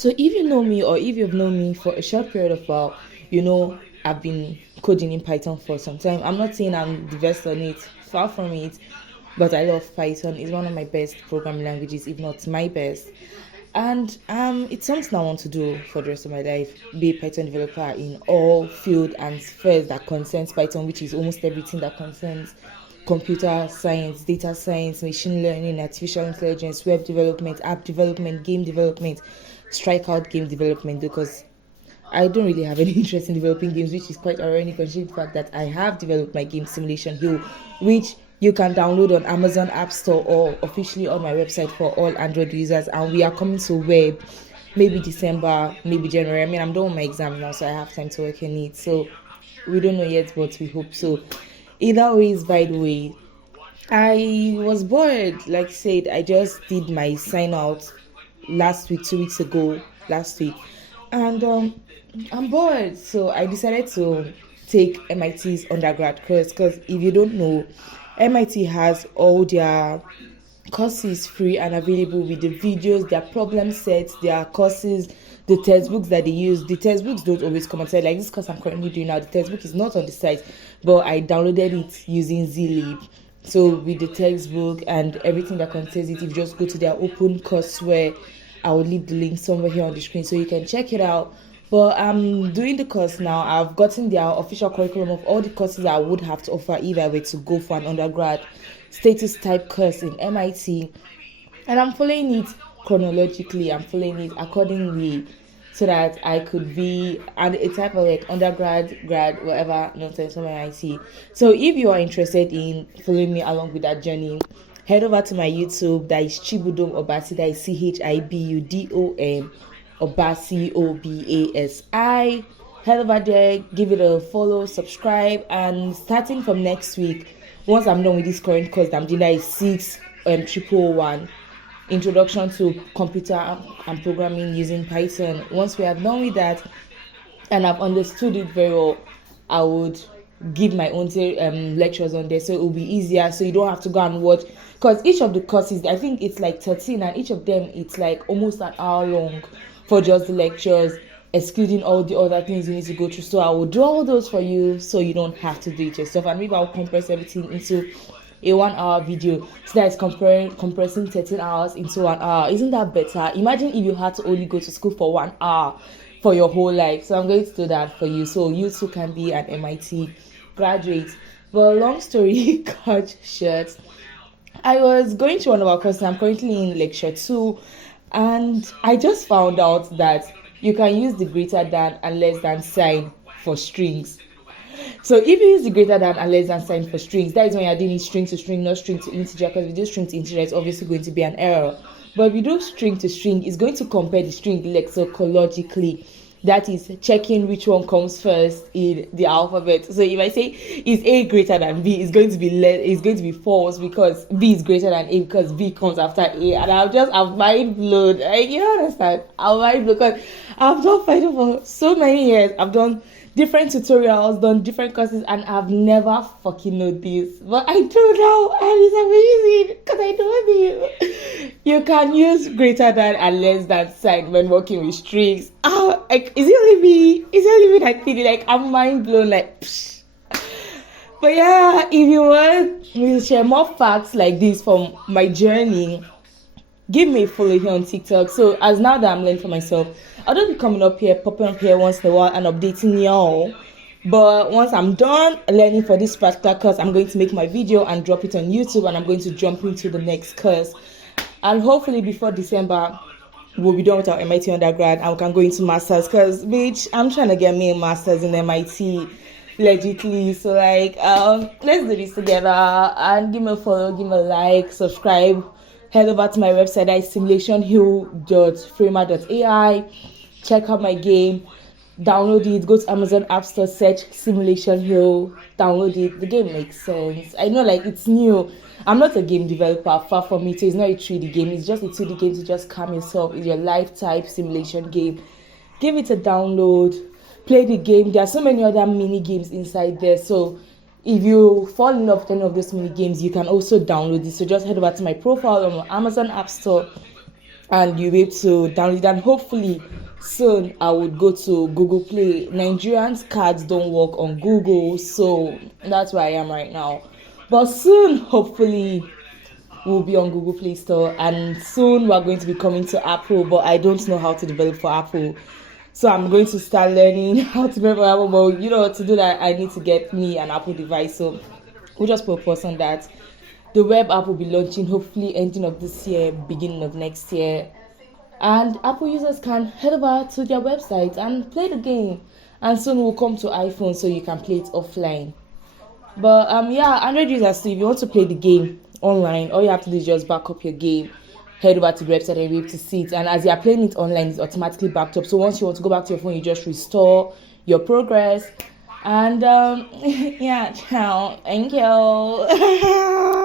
So if you know me or if you've known me for a short period of while, you know I've been coding in Python for some time. I'm not saying I'm the best on it, far from it, but I love Python. It's one of my best programming languages, if not my best. And it's something I want to do for the rest of my life, be a Python developer in all field and spheres that concerns Python, which is almost everything that concerns computer science, data science, machine learning, artificial intelligence, web development, app development, game development, strike out game development, because I don't really have any interest in developing games, which is quite ironic considering the fact that I have developed my game Simulation Hill, which you can download on Amazon App Store or officially on my website for all Android users. And we are coming to web maybe December, maybe January. I mean, I'm done with my exam now, so I have time to work on it. So we don't know yet, but we hope so. Either ways, by the way, I was bored. Like I said, I just did my sign out last week, 2 weeks ago, last week. And I'm bored. So I decided to take MIT's undergrad course, because if you don't know, MIT has all their courses free and available with the videos, their problem sets, their courses, the textbooks that they use. The textbooks don't always come outside. Like this course I'm currently doing now, the textbook is not on the site, but I downloaded it using Zlib. So with the textbook and everything that contains it, if you just go to their open courseware, I will leave the link somewhere here on the screen so you can check it out. But I'm doing the course now. I've gotten their official curriculum of all the courses I would have to offer if I were to go for an undergrad status type course in MIT. And I'm following it chronologically. I'm following it accordingly so that I could be at a type of like undergrad, grad, whatever nonsense from MIT. So if you are interested in following me along with that journey, head over to my YouTube. That is Chibudom Obasi. That is CHIBUDOM Obasi OBASI. Head over there, give it a follow, subscribe, and starting from next week, once I'm done with this current course that I'm doing, that is 6001, Introduction to Computer and Programming using Python. Once we are done with that and I've understood it very well, I would give my own lectures on there, so it will be easier, so you don't have to go and watch, because each of the courses, I think it's like 13, and each of them it's like almost an hour long for just the lectures, excluding all the other things you need to go through. So I will do all those for you so you don't have to do it yourself, and maybe I'll compress everything into a 1 hour video, so that is compressing 13 hours into 1 hour. Isn't that better? Imagine if you had to only go to school for 1 hour for your whole life. So I'm going to do that for you, so you too can be an MIT graduate. But long story cut short, I was going through one of our courses. I'm currently in lecture 2, and I just found out that you can use the greater than and less than sign for strings. So if you use the greater than and less than sign for strings, that is when you're doing string to string, not string to integer, because if you do string to integer, it's obviously going to be an error. But if you do string to string, it's going to compare the string lexicologically. That is checking which one comes first in the alphabet. So if I say is A greater than B, it's going to be it's going to be false, because B is greater than A, because B comes after A. And I'm mind blown. Like, you don't understand? I'm mind blown, because I've done Python for so many years. I've done different tutorials, done different courses, and I've never fucking known this. But I do now, and it's amazing, because I know this. You can use greater than and less than sign when working with strings. Like, is it only me? Is it only me that feel like I'm mind blown? Like, psh. But yeah, if you want me to share more facts like this from my journey, give me a follow here on TikTok. So as now that I'm learning for myself, I'll just be coming up here, popping up here once in a while and updating y'all. But once I'm done learning for this particular course, I'm going to make my video and drop it on YouTube, and I'm going to jump into the next course. And hopefully before December, we'll be done with our MIT undergrad and we can go into masters, because bitch, I'm trying to get me a masters in MIT legitly. So like, let's do this together. And give me a follow, give me a like, subscribe. Head over to my website, that is simulationhill.framer.ai. check out my game, download it, go to Amazon App Store, search Simulation Hill, download it. The game makes sense. I know, like, it's new. I'm not a game developer, far from it. It's not a 3D game, it's just a 2D game to just calm yourself. It's your life type simulation game. Give it a download, play the game. There are so many other mini games inside there, so if you fall in love with any of those mini games, you can also download it. So just head over to my profile on Amazon App Store, and you'll be able to download it. And hopefully soon I would go to Google Play. Nigerians cards don't work on Google, so that's where I am right now. But soon, hopefully, we'll be on Google Play Store, and soon we're going to be coming to Apple, but I don't know how to develop for Apple. So I'm going to start learning how to develop for Apple, but to do that I need to get me an Apple device. So we'll just focus on that. The web app will be launching hopefully ending of this year, beginning of next year. And Apple users can head over to their website and play the game. And soon we'll come to iPhone so you can play it offline. But Android users too, if you want to play the game online, all you have to do is just back up your game, head over to the website and you'll be able to see it. And as you are playing it online, it's automatically backed up. So once you want to go back to your phone, you just restore your progress. And ciao. Thank you.